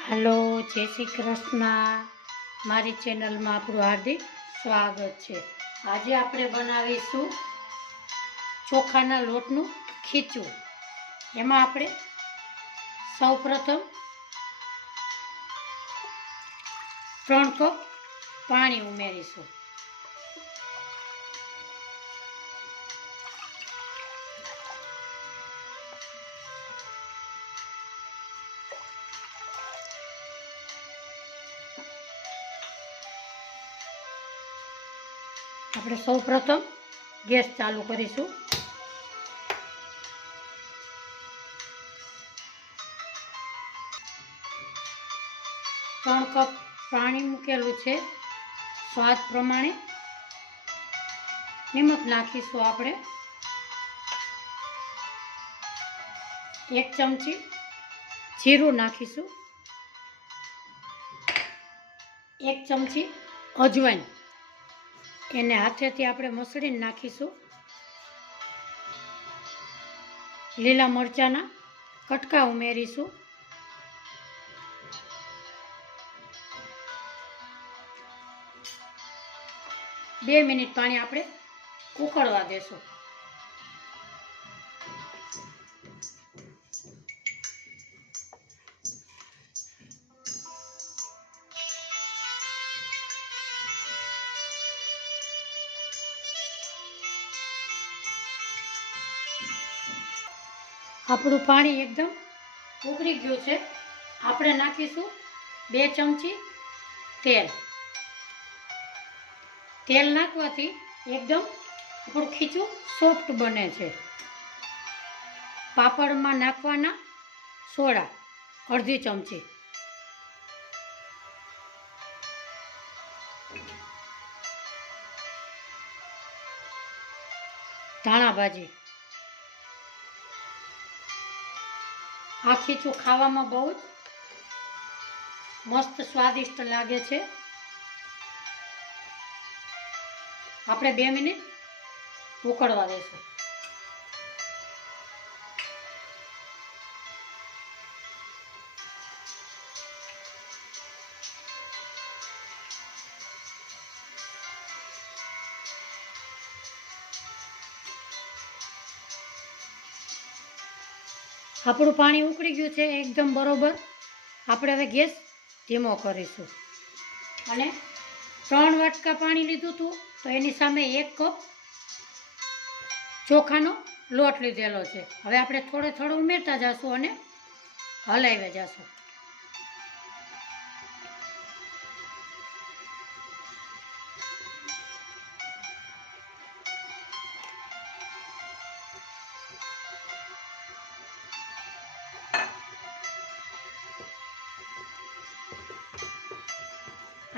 हेलो जय श्री कृष्ण। मारी चेनल में आपनु हार्दिक स्वागत है। आज आपणे बनावीशुं चोखाना लोटनुं खीचुं। एमां आपणे सौ प्रथम 3 कप पाणी उमेरीशुं। આપણે સૌ પ્રથમ ગેસ ચાલુ કરીશું। ત્રણ કપ પાણી મૂકેલું છે। સ્વાદ પ્રમાણે નિમક નાખીશું। આપણે 1 ચમચી જીરું નાખીશું। 1 ચમચી અજવાઈન એને હાથેથી આપણે મસળીને નાખીશું। લીલા મરચાના કટકા ઉમેરીશું। બે મિનિટ પાણી આપણે ઉકળવા દેશું। આપણું પાણી એકદમ ઉકળી ગયું છે। આપણે નાખીશું 2 ચમચી તેલ। તેલ નાખવાથી એકદમ આપણું ખીચું સોફ્ટ બને છે। પાપડમાં નાખવાના સોડા અડધી ચમચી, ધાણા ભાજી। આ ખીચું ખાવામાં બહુ જ મસ્ત સ્વાદિષ્ટ લાગે છે। આપણે 2 મિનિટ ઉકળવા દઈશું। આપણું પાણી ઉકળી ગયું છે એકદમ બરોબર। આપણે હવે ગેસ ધીમો કરીશું અને 3 વાટકા પાણી લીધું હતું તો એની સામે 1 કપ ચોખાનો લોટ લીધેલો છે। હવે આપણે થોડો થોડો ઉમેરતા જઈશું અને હલાવ્યા જઈશું।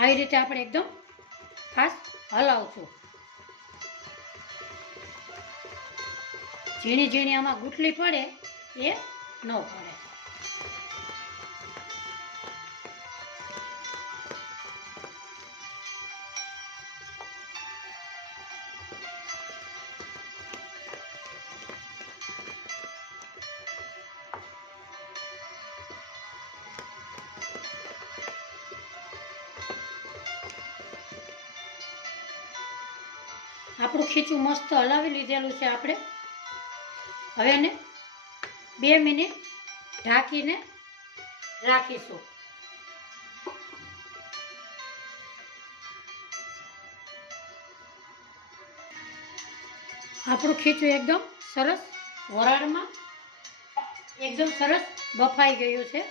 આવી રીતે આપણે એકદમ ખાસ હલાવશું। ઝીણી ઝીણી આમાં ગુટલી પડે એ ન પડે। આપણું ખીચું મસ્ત હલાવી લીધેલું છે। આપણે હવે એને 2 મિનિટ ઢાંકીને રાખીશું। આપણું ખીચું એકદમ સરસ વરાળમાં એકદમ સરસ બફાઈ ગયું છે।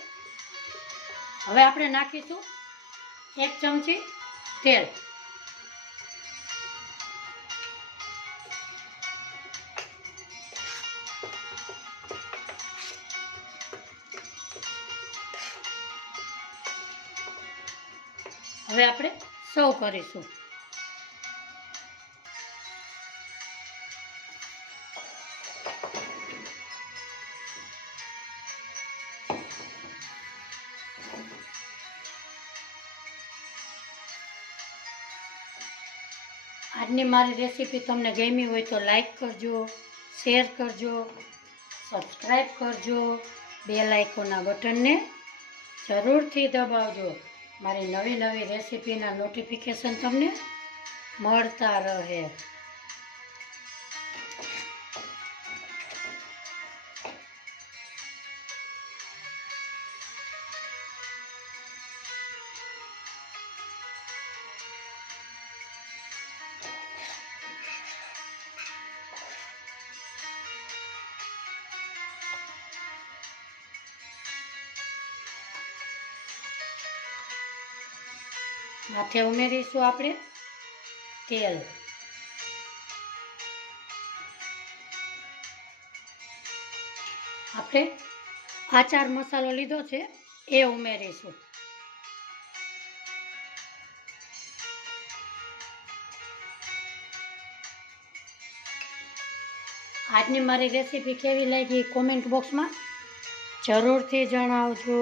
હવે આપણે નાખીશું 1 ચમચી તેલ। હવે આપણે સર્વ કરીશું। આજની મારી રેસીપી તમને ગમી હોય તો લાઈક કરજો, શેર કરજો, સબસ્ક્રાઈબ કરજો, બેલ આઇકોનના બટનને જરૂરથી દબાવજો. મારી નવી નવી રેસીપીના નોટિફિકેશન તમને મળતા રહે. માથે ઉમેરીશું આપણે તેલ. આપણે આચાર મસાલો લીધો છે એ ઉમેરીશું. આજની મારી રેસીપી કેવી લાગી કોમેન્ટ બોક્સમાં જરૂરથી જણાવજો.